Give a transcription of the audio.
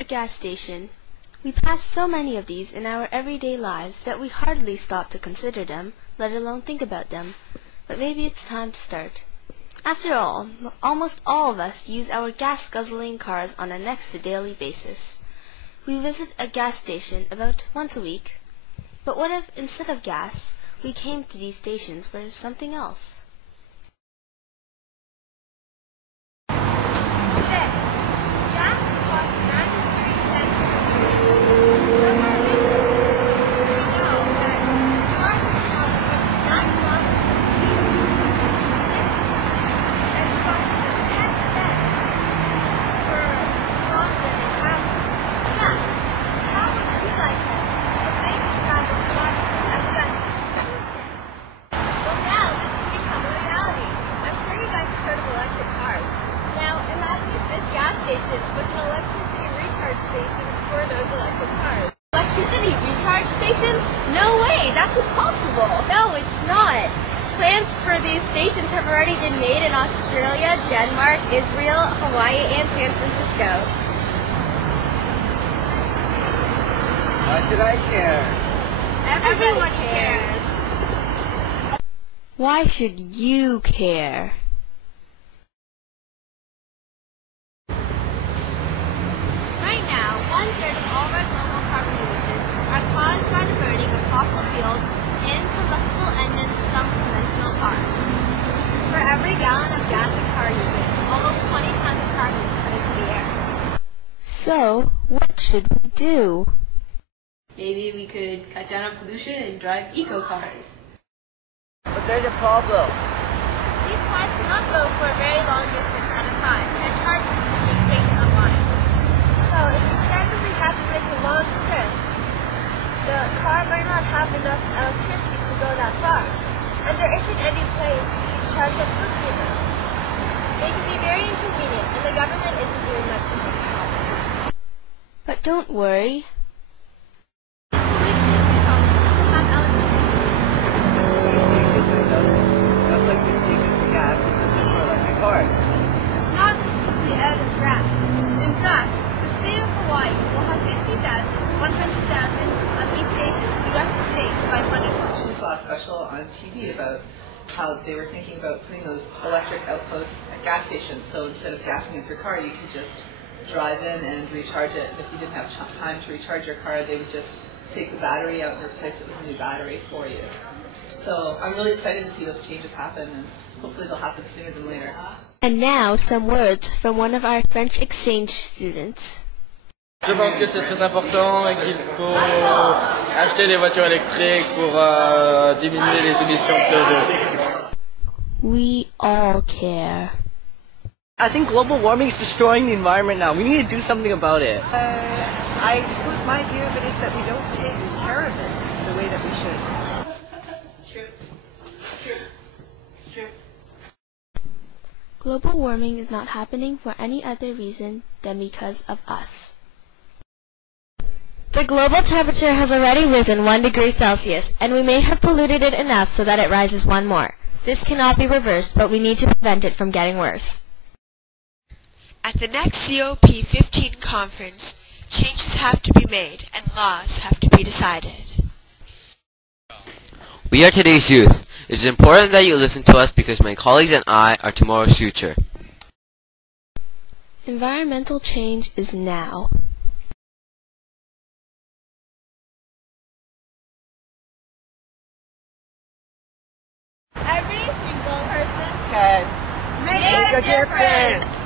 A gas station. We pass so many of these in our everyday lives that we hardly stop to consider them, let alone think about them. But maybe it's time to start. After all, almost all of us use our gas-guzzling cars on a next-to-daily basis. We visit a gas station about once a week. But what if, instead of gas, we came to these stations for something else? Station was an electricity recharge station for those electric cars. Electricity recharge stations? No way, that's impossible. No, it's not. Plans for these stations have already been made in Australia, Denmark, Israel, Hawaii, and San Francisco. Why should I care? Everyone cares. Why should you care? One-third of all of our global carbon emissions are caused by the burning of fossil fuels in combustible engines from conventional cars. For every gallon of gas a car uses, almost 20 tons of carbon is put into the air. So, what should we do? Maybe we could cut down on pollution and drive eco-cars. But there's a problem. These cars cannot go for a very long distance at a time, and charging takes a while. So if we suddenly have to make a long trip, the car might not have enough electricity to go that far, and there isn't any place you can charge up quickly enough. They can be very inconvenient, and the government isn't doing much to make it happen. But don't worry. The solution to these problems is to have electricity stations. Just like the station for gas, it's just for electric cars. It's not completely out of grasp. In fact, the state of Hawaii will have 50,000 to 100,000 of these stations throughout the state by 2020. I actually saw a special on TV about how they were thinking about putting those electric outposts at gas stations. So instead of gassing up your car, you could just drive in and recharge it. And if you didn't have time to recharge your car, they would just take the battery out and replace it with a new battery for you. So I'm really excited to see those changes happen, and hopefully they'll happen sooner than later. And now, some words from one of our French exchange students. Je pense que c'est très important et qu'il faut acheter des voitures électriques pour diminuer les émissions de CO2. We all care. I think global warming is destroying the environment now. We need to do something about it. I suppose my view of it is that we don't take care of it the way that we should. Global warming is not happening for any other reason than because of us. The global temperature has already risen 1 degree Celsius, and we may have polluted it enough so that it rises one more. This cannot be reversed, but we need to prevent it from getting worse. At the next COP15 conference, changes have to be made and laws have to be decided. We are today's youth. It is important that you listen to us because my colleagues and I are tomorrow's future. Environmental change is now. Every single person Can make a difference.